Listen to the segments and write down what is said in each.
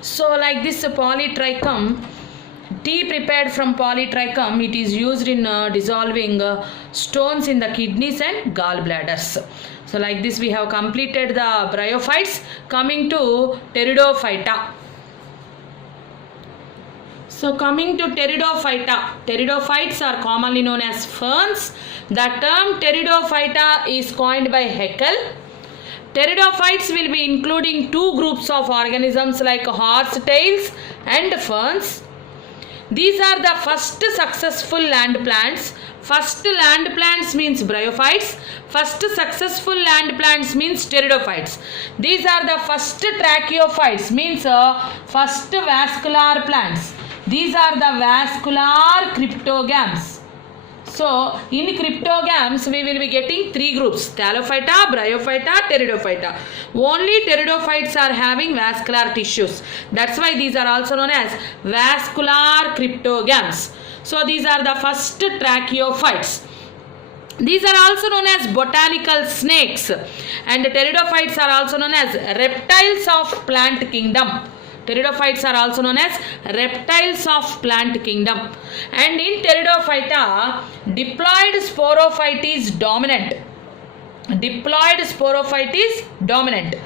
So like this polytrichum, tea prepared from polytrichum, it is used in dissolving stones in the kidneys and gallbladders. So like this we have completed the bryophytes. Coming to Pteridophyta. So coming to Pteridophyta, pteridophytes are commonly known as ferns. The term Pteridophyta is coined by Haeckel. Pteridophytes will be including two groups of organisms like horsetails and ferns. These are the first successful land plants. First land plants means bryophytes. First successful land plants means pteridophytes. These are the first tracheophytes means first vascular plants. These are the vascular cryptogams. So in cryptogams we will be getting three groups: Thallophyta, Bryophyta, Pteridophyta. Only pteridophytes are having vascular tissues. That's why these are also known as vascular cryptogams. So these are the first tracheophytes. These are also known as botanical snakes, and pteridophytes are also known as reptiles of plant kingdom. Pteridophytes are also known as reptiles of plant kingdom. And in Pteridophyta, diploid sporophyte is dominant. Diploid sporophyte is dominant.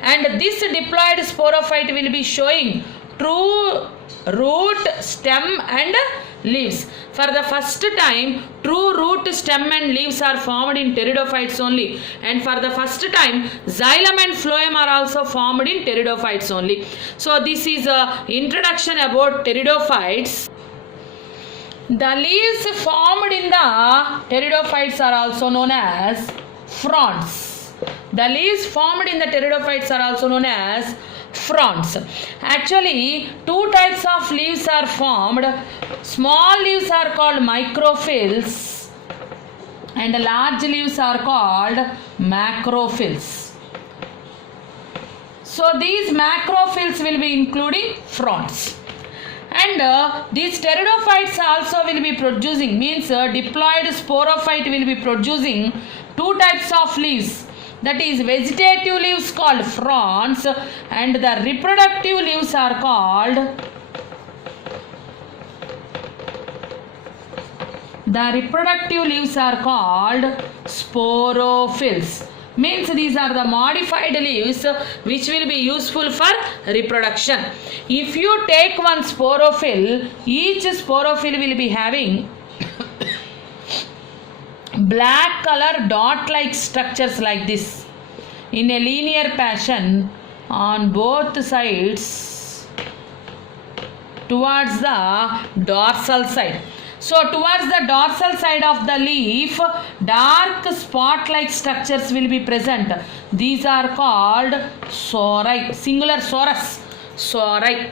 And this diploid sporophyte will be showing true root, stem and leaves. For the first time, true root, stem and leaves are formed in pteridophytes only. And for the first time, xylem and phloem are also formed in pteridophytes only. So this is a introduction about pteridophytes. The leaves formed in the pteridophytes are also known as fronds. The leaves formed in the pteridophytes are also known as fronds. Actually, two types of leaves are formed. Small leaves are called microphylls and large leaves are called macrophylls. So these macrophylls will be including fronds. And these pteridophytes also will be producing, means diploid sporophyte will be producing two types of leaves. That is vegetative leaves called fronds and the reproductive leaves are called sporophylls. Means these are the modified leaves which will be useful for reproduction. If you take one sporophyll, each sporophyll will be having black color dot like structures like this in a linear fashion on both sides towards the dorsal side. So towards the dorsal side of the leaf, dark spot like structures will be present. These are called sori, singular sorus, sori.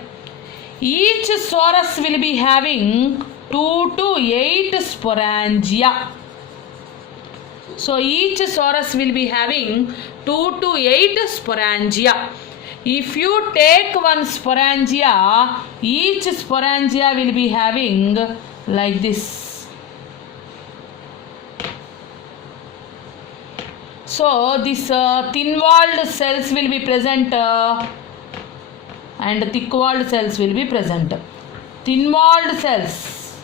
Each sorus will be having 2 to 8 sporangia. So each sorus will be having 2 to 8 sporangia. If you take one sporangia, each sporangia will be having like this. So this thin-walled cells will be present and thick-walled cells will be present. Thin-walled cells,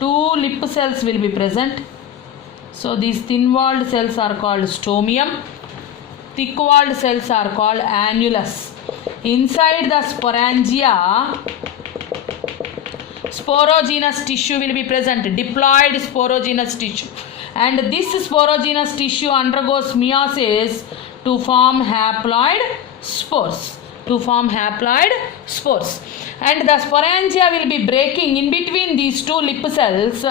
two lip cells will be present. So these thin-walled cells are called stomium. Thick-walled cells are called annulus. Inside the sporangia, sporogenous tissue will be present, diploid sporogenous tissue. And this sporogenous tissue undergoes meiosis to form haploid spores. And the sporangia will be breaking in between these two lip cells,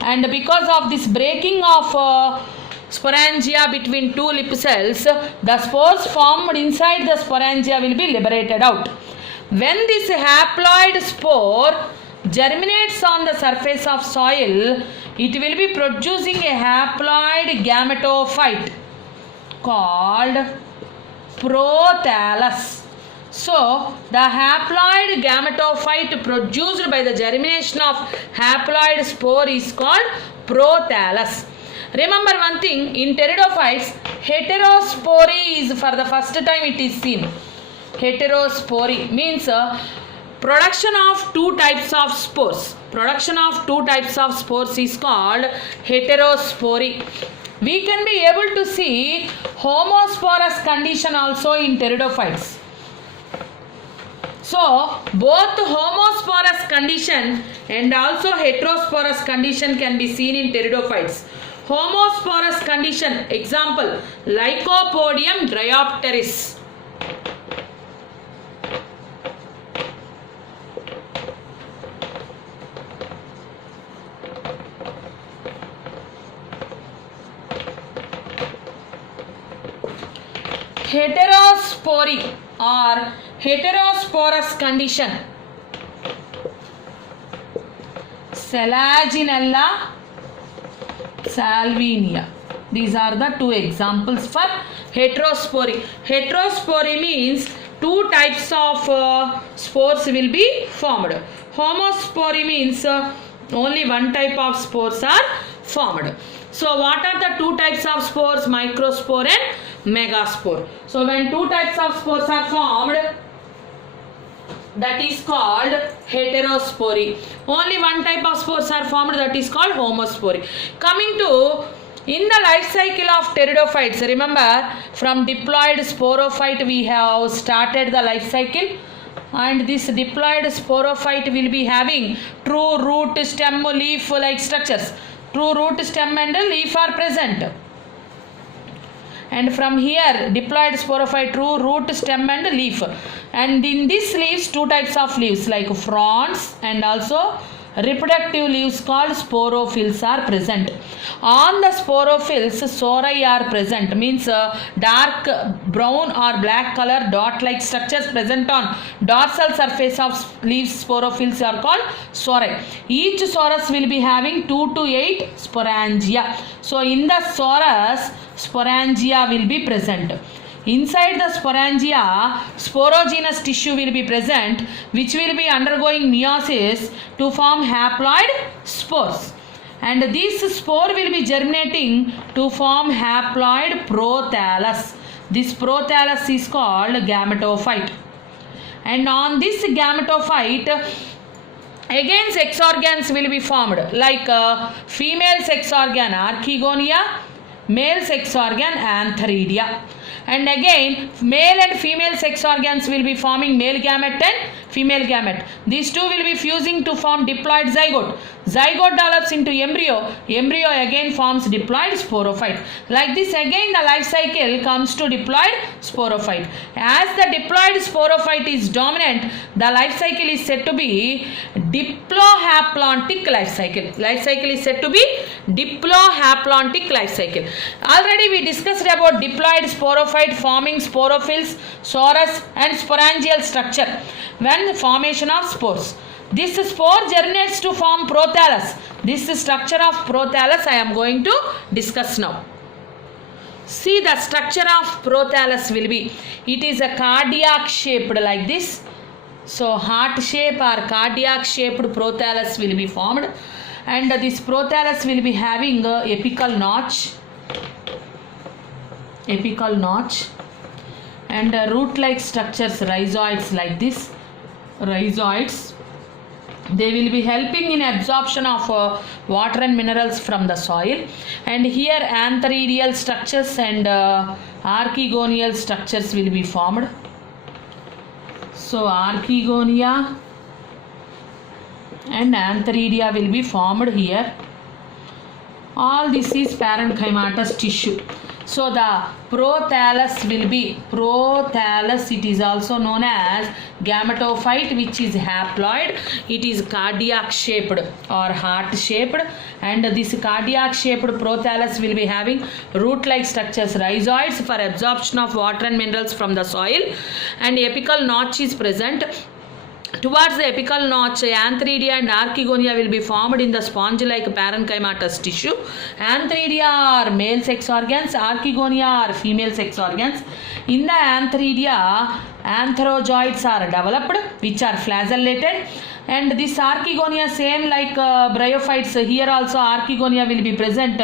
and because of this breaking of sporangia between two lip cells, the spores formed inside the sporangia will be liberated out. When this haploid spore germinates on the surface of soil, it will be producing a haploid gametophyte called prothallus. So, the haploid gametophyte produced by the germination of haploid spore is called prothallus. Remember one thing, in pteridophytes, heterospory is for the first time it is seen. Heterospory means production of two types of spores. Production of two types of spores is called heterospory. We can be able to see homosporous condition also in pteridophytes. So both homosporous condition and also heterosporous condition can be seen in pteridophytes. Homosporous condition, example, Lycopodium dryopteris. Heterospory or heterosporous condition, Selaginella salvinia. These are the two examples for heterospory. Heterospory means two types of spores will be formed. Homospory means only one type of spores are formed. So what are the two types of spores? Microspore and megaspore. So when two types of spores are formed, that is called heterospory. Only one type of spores are formed, that is called homospory. Coming to in the life cycle of pteridophytes, remember from diploid sporophyte we have started the life cycle, and this diploid sporophyte will be having true root, stem, leaf like structures. True root, stem and leaf are present. And from here diploid sporophyte, true root, stem and leaf. And in these leaves two types of leaves like fronds and also reproductive leaves called sporophylls are present. On the sporophylls sori are present, means dark brown or black color dot like structures present on dorsal surface of leaves. Sporophylls are called sori. Each sorus will be having 2 to 8 sporangia. So in the sorus sporangia will be present. Inside the sporangia, sporogenous tissue will be present, which will be undergoing meiosis to form haploid spores. And this spore will be germinating to form haploid prothallus. This prothallus is called gametophyte. And on this gametophyte, again sex organs will be formed, like female sex organ archegonia, male sex organ antheridia. And again male and female sex organs will be forming male gamete and female gamete. These two will be fusing to form diploid zygote. Zygote develops into embryo. Embryo again forms diploid sporophyte. Like this again the life cycle comes to diploid sporophyte. As the diploid sporophyte is dominant, the life cycle is said to be diplohaplontic life cycle. Life cycle is said to be diplohaplontic life cycle. Already we discussed about diploid sporophyte forming sporophylls, sorus and sporangial structure when the formation of spores. This spore germinates to form prothallus. This structure of prothallus I am going to discuss now. See, the structure of prothallus will be, it is a cardiac shaped like this. So heart shape or cardiac shaped prothallus will be formed, and this prothallus will be having a apical notch and root like structures, rhizoids like this. Rhizoids, they will be helping in absorption of water and minerals from the soil. And here antheridial structures and archegonial structures will be formed. So archegonia and antheridia will be formed here. All this is parenchymatous tissue. So the prothallus will be, prothallus, it is also known as gametophyte, which is haploid. It is cardiac shaped or heart shaped, and this cardiac shaped prothallus will be having root like structures, rhizoids for absorption of water and minerals from the soil, and apical notch is present. Towards the apical notch, antheridia and archegonia will be formed in the sponge-like parenchymatous tissue. Antheridia are male sex organs, archegonia are female sex organs. In the antheridia, antherozoids are developed, which are flagellated. And this archegonia same like bryophytes, here also archegonia will be present,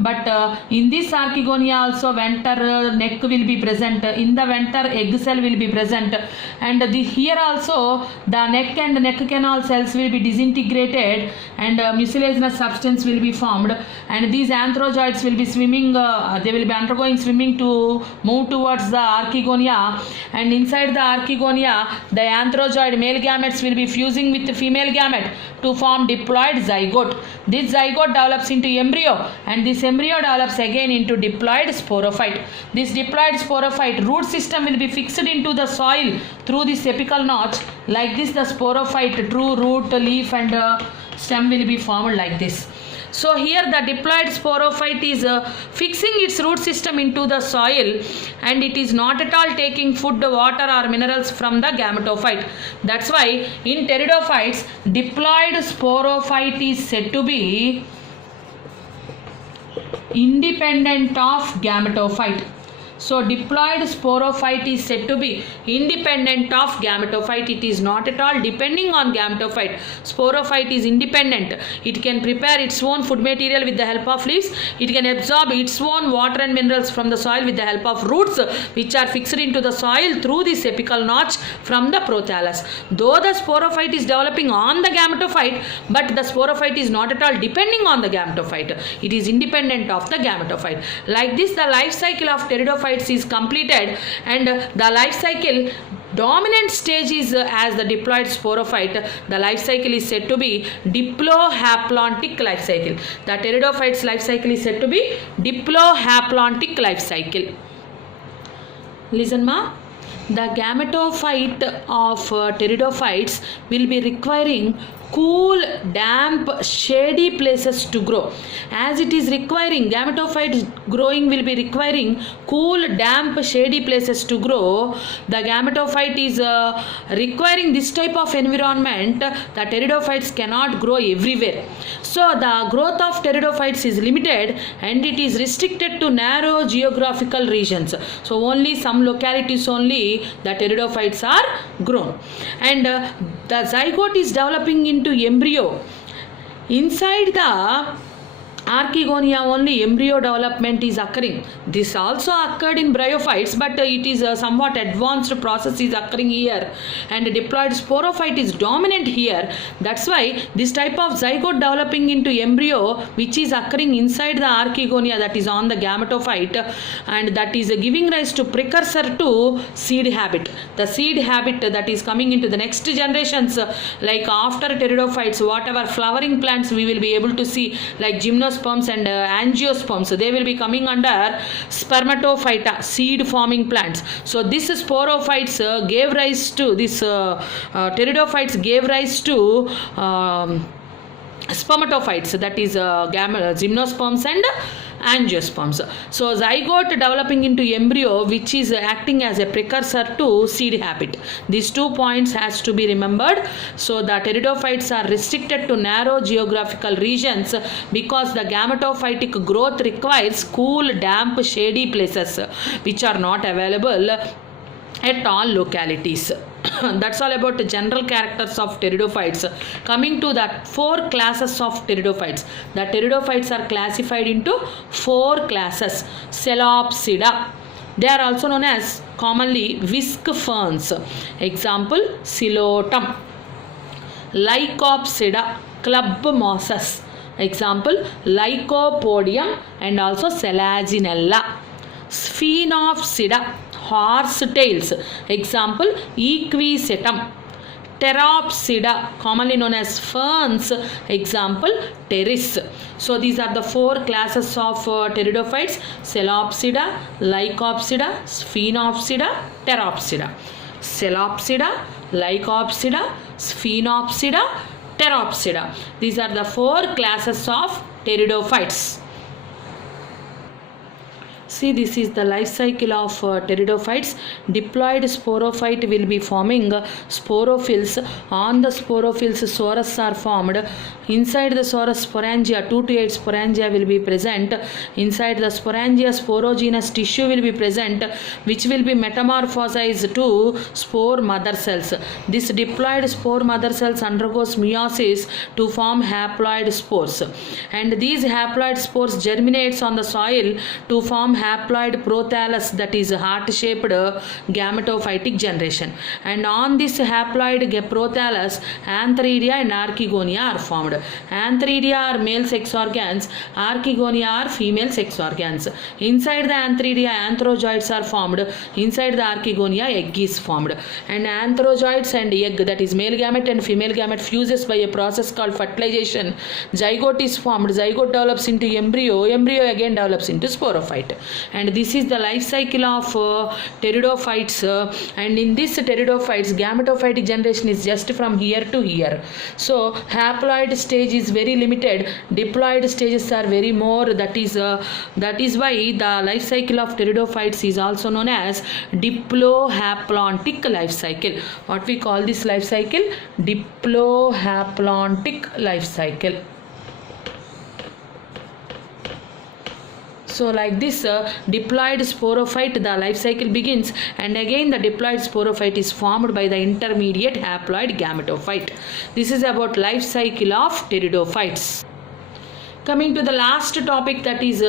but in this archegonia also venter neck will be present, in the venter egg cell will be present, and here also the neck and neck canal cells will be disintegrated and mucilaginous substance will be formed, and these anthrozoids will be swimming, they will be undergoing swimming to move towards the archegonia, and inside the archegonia the anthrozoid male gametes will be fusing with the female gamete to form diploid zygote. This zygote develops into embryo, and this embryo develops again into diploid sporophyte. This diploid sporophyte root system will be fixed into the soil through this apical notch. Like this the sporophyte, true root, leaf and stem will be formed like this. So here the diploid sporophyte is fixing its root system into the soil, and it is not at all taking food, water or minerals from the gametophyte. That's why in pteridophytes diploid sporophyte is said to be independent of gametophyte. So diploid sporophyte is said to be independent of gametophyte. It is not at all depending on gametophyte. Sporophyte is independent. It can prepare its own food material with the help of leaves. It can absorb its own water and minerals from the soil with the help of roots, which are fixed into the soil through this apical notch from the prothallus. Though the sporophyte is developing on the gametophyte, but the sporophyte is not at all depending on the gametophyte. It is independent of the gametophyte. Like this, the life cycle of pteridophytes is completed, and the life cycle dominant stage is as the diploid sporophyte. The life cycle is said to be diplohaplontic life cycle. The pteridophytes life cycle is said to be diplohaplontic life cycle. Listen ma, the gametophyte of pteridophytes will be requiring cool, damp, shady places to grow. As it is requiring, gametophyte growing will be requiring cool, damp, shady places to grow. The gametophyte is requiring this type of environment. The pteridophytes cannot grow everywhere. So the growth of pteridophytes is limited, and it is restricted to narrow geographical regions. So only some localities only the pteridophytes are grown. And the zygote is developing into embryo. Inside the archegonia only embryo development is occurring. This also occurred in bryophytes, but it is a somewhat advanced process is occurring here, and diploid sporophyte is dominant here. That's why this type of zygote developing into embryo, which is occurring inside the archegonia, that is on the gametophyte, and that is giving rise to precursor to seed habit. The seed habit that is coming into the next generations, like after pteridophytes, whatever flowering plants we will be able to see, like gymnosperms and angiosperms, they will be coming under spermatophyta, seed forming plants. So this sporophytes gave rise to this pteridophytes gave rise to spermatophytes, that is gymnosperms and angiosperms. So zygote developing into embryo, which is acting as a precursor to seed habit. These 2 points has to be remembered. So the pteridophytes are restricted to narrow geographical regions because the gametophytic growth requires cool, damp, shady places which are not available at all localities. That's all about the general characters of pteridophytes. Coming to the 4 classes of pteridophytes. The pteridophytes are classified into 4 classes. Celopsida. They are also known as commonly whisk ferns. Example, Silotum. Lycopsida, club mosses. Example, Lycopodium and also Selaginella. Sphenopsida, horsetails. Example, Equisetum. Pteropsida, commonly known as ferns. Example, Pteris. So these are the 4 classes of pteridophytes: Celopsida, Lycopsida, Sphenopsida, Pteropsida. Celopsida, Lycopsida, Sphenopsida, Pteropsida. These are the 4 classes of pteridophytes. See, this is the life cycle of pteridophytes. Diploid sporophyte will be forming sporophylls. On the sporophylls, sorus are formed. Inside the sorus, sporangia, 2 to 8 sporangia will be present. Inside the sporangia, sporogenous tissue will be present, which will be metamorphosized to spore mother cells. This diploid spore mother cells undergoes meiosis to form haploid spores, and these haploid spores germinates on the soil to form haploid prothallus, that is heart-shaped gametophytic generation. And on this haploid prothallus, antheridia and archegonia are formed. Antheridia are male sex organs, archegonia are female sex organs. Inside the antheridia, antherozoids are formed. Inside the archegonia, egg is formed. And antherozoids and egg, that is male gamete and female gamete, fuses by a process called fertilization. Zygote is formed. Zygote develops into embryo. Embryo again develops into sporophyte. And this is the life cycle of pteridophytes. And in this pteridophytes, gametophytic generation is just from here to here. So haploid stage is very limited. Diploid stages are very more. That is why the life cycle of pteridophytes is also known as diplohaplontic life cycle. What we call this life cycle? Diplohaplontic life cycle. So like this, diploid sporophyte, the life cycle begins, and again the diploid sporophyte is formed by the intermediate haploid gametophyte. This is about life cycle of pteridophytes. Coming to the last topic, that is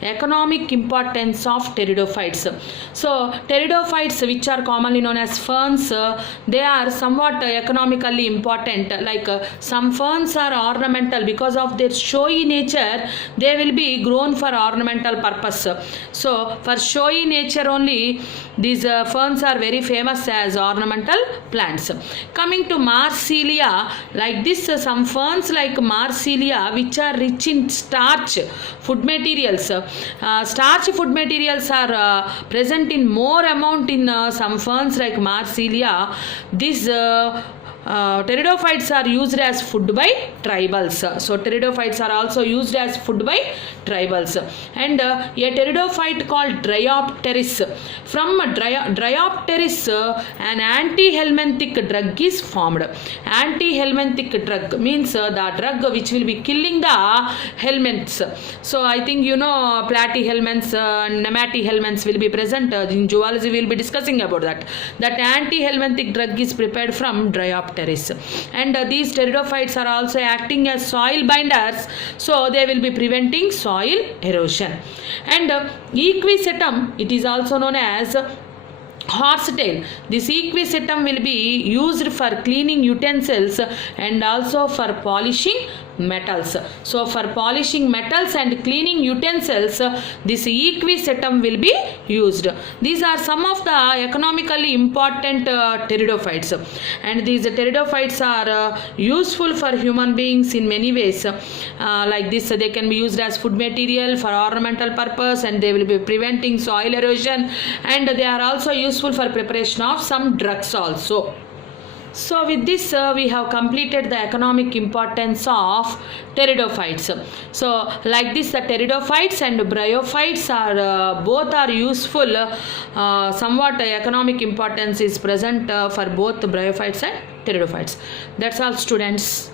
economic importance of pteridophytes. So pteridophytes, which are commonly known as ferns, they are somewhat economically important. Like some ferns are ornamental because of their showy nature. They will be grown for ornamental purpose. So for showy nature only, these ferns are very famous as ornamental plants. Coming to Marsilia, like this, some ferns like Marsilia, which are rich in starch food materials. Starch food materials are present in more amount in some ferns like Marsilia. These pteridophytes are used as food by tribals. So pteridophytes are also used as food by tribals. And a pteridophyte called Dryopteris. From Dryopteris, an anti-helminthic drug is formed. Anti-helminthic drug means the drug which will be killing the helminths. So I think you know platyhelminths, nematyhelminths will be present. In zoology we will be discussing about that. That anti-helminthic drug is prepared from Dryopteris. And these pteridophytes are also acting as soil binders, so they will be preventing soil erosion. And equisetum, it is also known as horsetail. This equisetum will be used for cleaning utensils and also for polishing metals. So for polishing metals and cleaning utensils, this equisetum will be used. These are some of the economically important pteridophytes, and these pteridophytes are useful for human beings in many ways. Like this, they can be used as food material for ornamental purpose, and they will be preventing soil erosion, and they are also useful for preparation of some drugs also. So with this, we have completed the economic importance of pteridophytes. So like this, the pteridophytes and bryophytes are both are useful. Somewhat economic importance is present for both bryophytes and pteridophytes. That's all, students.